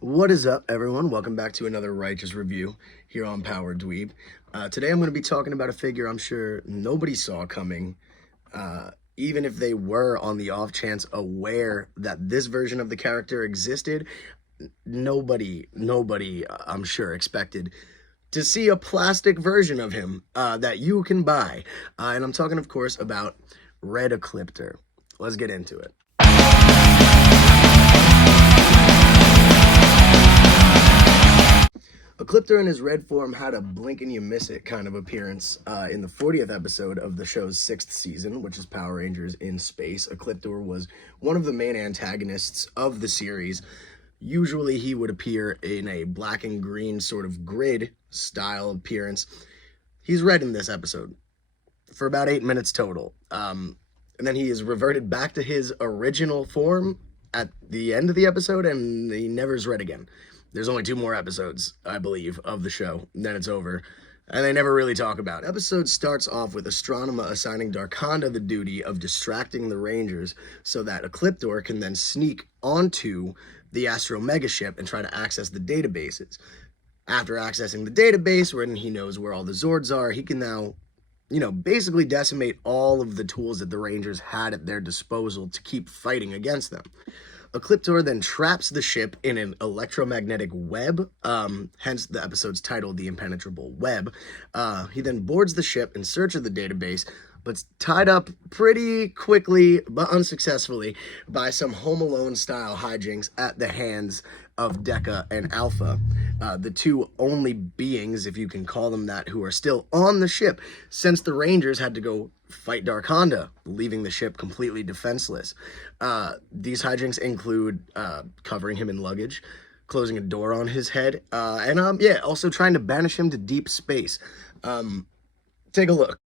What is up, everyone? Welcome back to another Righteous Review here on Power Dweeb. Today I'm going to be talking about a figure I'm sure nobody saw coming, even if they were on the off chance aware that this version of the character existed. Nobody, I'm sure, expected to see a plastic version of him that you can buy. And I'm talking, of course, about Red Ecliptor. Let's get into it. Ecliptor in his red form had a blink and you miss it kind of appearance in the 40th episode of the show's 6th season, which is Power Rangers in Space. Ecliptor was one of the main antagonists of the series. Usually he would appear in a black and green sort of grid style appearance. He's red in this episode for about 8 minutes total. And then he is reverted back to his original form at the end of the episode, and he never is red again. There's only 2 more episodes, I believe, of the show. Then it's over. And they never really talk about it. Episode starts off with Astronema assigning Darkonda the duty of distracting the Rangers so that Ecliptor can then sneak onto the Astro Megaship and try to access the databases. After accessing the database, when he knows where all the Zords are, he can now, basically decimate all of the tools that the Rangers had at their disposal to keep fighting against them. Ecliptor then traps the ship in an electromagnetic web, hence the episode's title, The Impenetrable Web. He then boards the ship in search of the database, but tied up pretty quickly, but unsuccessfully, by some Home Alone-style hijinks at the hands of Decca and Alpha, the 2 only beings, if you can call them that, who are still on the ship, since the Rangers had to go fight Darkonda, leaving the ship completely defenseless. These hijinks include covering him in luggage, closing a door on his head, and also trying to banish him to deep space. Take a look.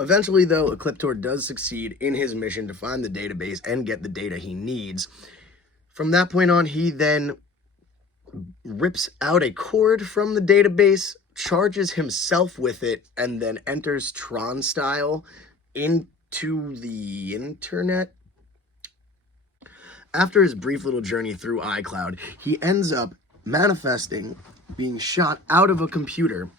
Eventually, though, Ecliptor does succeed in his mission to find the database and get the data he needs. From that point on, he then rips out a cord from the database, charges himself with it, and then enters Tron style into the internet. After his brief little journey through iCloud, he ends up manifesting, being shot out of a computer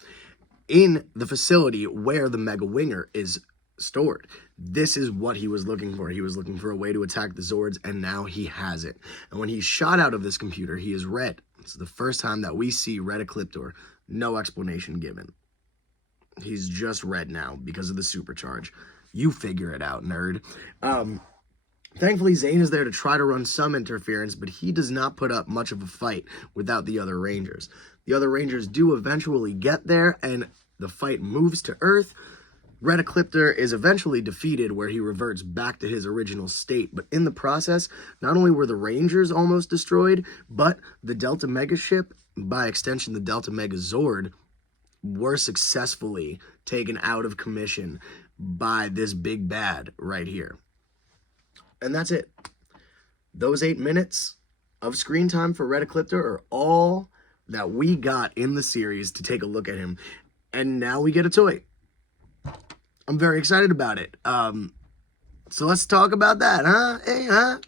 in the facility where the Mega Winger is stored. This is what he was looking for. He was looking for a way to attack the Zords, and now he has it. And when he's shot out of this computer, he is red. It's the first time that we see Red Ecliptor. No explanation given. He's just red now because of the supercharge. You figure it out, nerd. Thankfully, Zane is there to try to run some interference, but he does not put up much of a fight without the other Rangers. The other Rangers do eventually get there, and the fight moves to Earth. Red Ecliptor is eventually defeated, where he reverts back to his original state. But in the process, not only were the Rangers almost destroyed, but the Delta Megaship, by extension the Delta Megazord, were successfully taken out of commission by this big bad right here. And that's it. Those 8 minutes of screen time for Red Ecliptor are all that we got in the series to take a look at him. And now we get a toy. I'm very excited about it. So let's talk about that, huh? Hey, huh?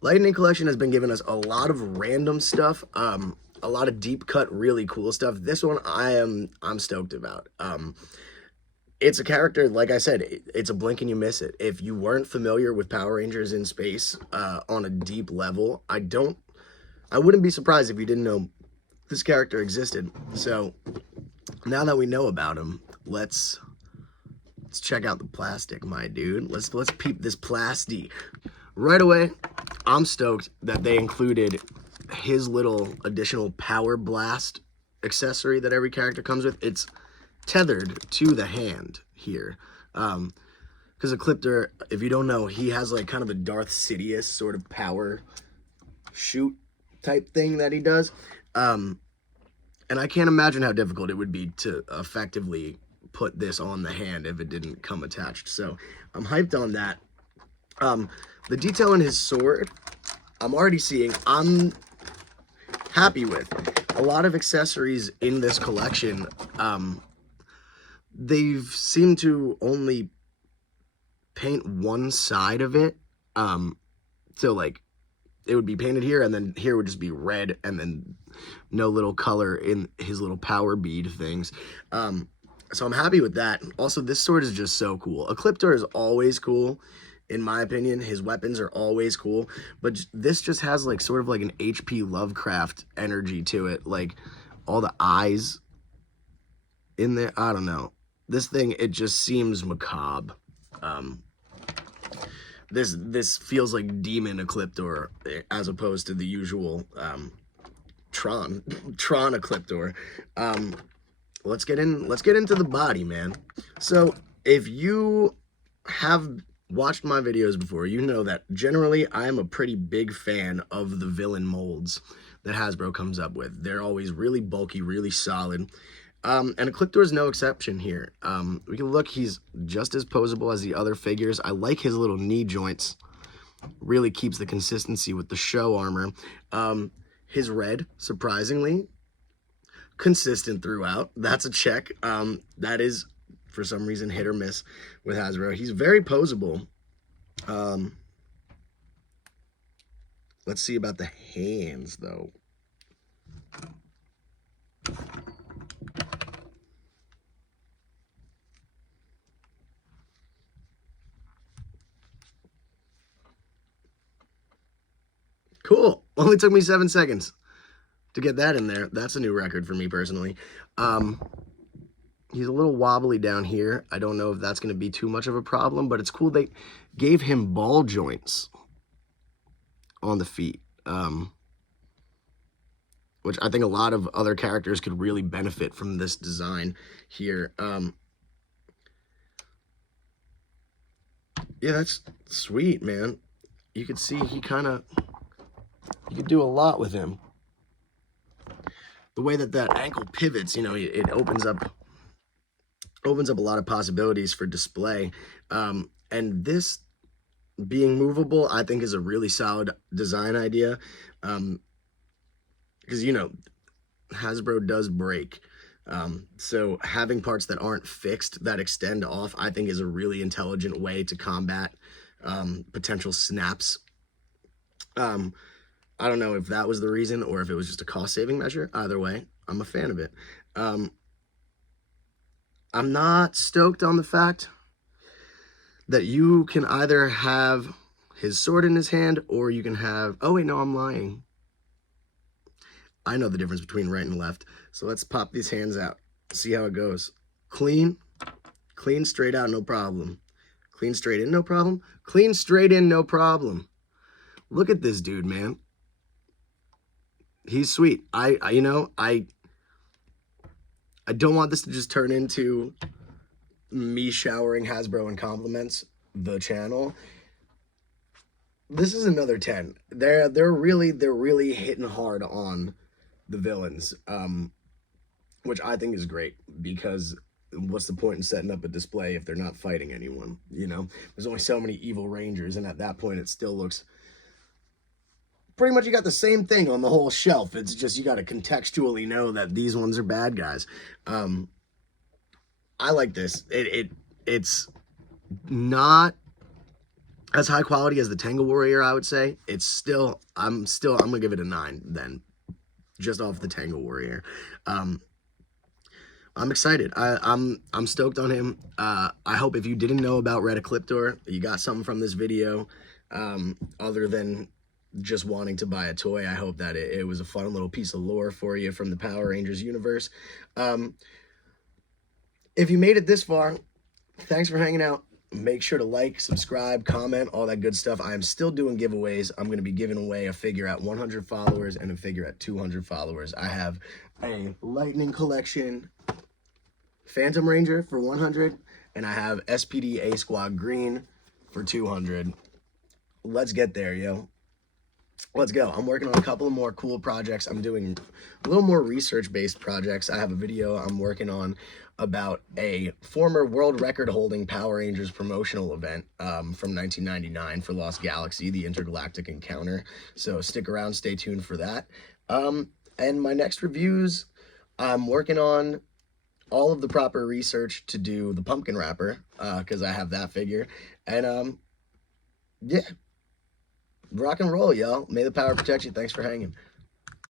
Lightning Collection has been giving us a lot of random stuff, a lot of deep cut, really cool stuff. This one I'm stoked about. It's a character, like I said, it's a blink and you miss it. If you weren't familiar with Power Rangers in Space on a deep level, I wouldn't be surprised if you didn't know this character existed. So now that we know about him, let's check out the plastic, my dude. Let's peep this plasty. Right away, I'm stoked that they included his little additional power blast accessory that every character comes with. It's tethered to the hand here. Because Ecliptor, if you don't know, he has like kind of a Darth Sidious sort of power shoot type thing that he does. And I can't imagine how difficult it would be to effectively put this on the hand if it didn't come attached. So I'm hyped on that. The detail in his sword, I'm already seeing. happy with. A lot of accessories in this collection, they've seemed to only paint one side of it. So like it would be painted here, and then here would just be red, and then no little color in his little power bead things. So I'm happy with that. Also, this sword is just so cool. Ecliptor is always cool, in my opinion. His weapons are always cool, but this just has like sort of like an HP Lovecraft energy to it. Like all the eyes in there. I don't know. This thing, it just seems macabre. This feels like Demon Ecliptor as opposed to the usual Tron Ecliptor. Let's get into the body, man. So if you have watched my videos before, you know that generally I am a pretty big fan of the villain molds that Hasbro comes up with. They're always really bulky, really solid. And Ecliptor is no exception here. We can look, he's just as posable as the other figures. I like his little knee joints. Really keeps the consistency with the show armor. His red, surprisingly, consistent throughout. That's a check. That is, for some reason, hit or miss with Hasbro. He's very posable. Let's see about the hands, though. Cool. Only took me 7 seconds to get that in there. That's a new record for me personally. He's a little wobbly down here. I don't know if that's going to be too much of a problem, but it's cool they gave him ball joints on the feet, which I think a lot of other characters could really benefit from this design here. Yeah, that's sweet, man. You could see he kind of... You could do a lot with him. The way that ankle pivots, you know, it opens up a lot of possibilities for display. And this being movable, I think, is a really solid design idea. Because, you know, Hasbro does break. So having parts that aren't fixed, that extend off, I think is a really intelligent way to combat potential snaps. I don't know if that was the reason or if it was just a cost-saving measure. Either way, I'm a fan of it. I'm not stoked on the fact that you can either have his sword in his hand or you can have... Oh, wait, no, I'm lying. I know the difference between right and left. So let's pop these hands out. See how it goes. Clean, straight out, no problem. Clean, straight in, no problem. Clean, straight in, no problem. Look at this dude, man. He's sweet. I don't want this to just turn into me showering Hasbro in compliments the channel. This is another 10. They're really hitting hard on the villains, which I think is great, because what's the point in setting up a display if they're not fighting anyone? You know, there's only so many evil rangers, and at that point it still looks pretty much, you got the same thing on the whole shelf. It's just you got to contextually know that these ones are bad guys. I like this. It's not as high quality as the Tangle Warrior, I would say. It's still, I'm gonna give it a 9 then, just off the Tangle Warrior. I'm excited. I'm stoked on him. I hope if you didn't know about Red Ecliptor, you got something from this video, other than just wanting to buy a toy. I hope that it was a fun little piece of lore for you from the Power Rangers universe. If you made it this far, thanks for hanging out. Make sure to like, subscribe, comment, all that good stuff. I am still doing giveaways. I'm going to be giving away a figure at 100 followers and a figure at 200 followers. I have a Lightning Collection Phantom Ranger for 100, and I have SPD A Squad Green for 200. Let's get there, yo. Let's go. I'm working on a couple of more cool projects. I'm doing a little more research-based projects. I have a video I'm working on about a former world record holding Power Rangers promotional event from 1999 for Lost Galaxy, the Intergalactic Encounter. So stick around, stay tuned for that. And my next reviews, I'm working on all of the proper research to do the pumpkin wrapper, because I have that figure. And yeah, rock and roll, y'all. May the power protect you. Thanks for hanging.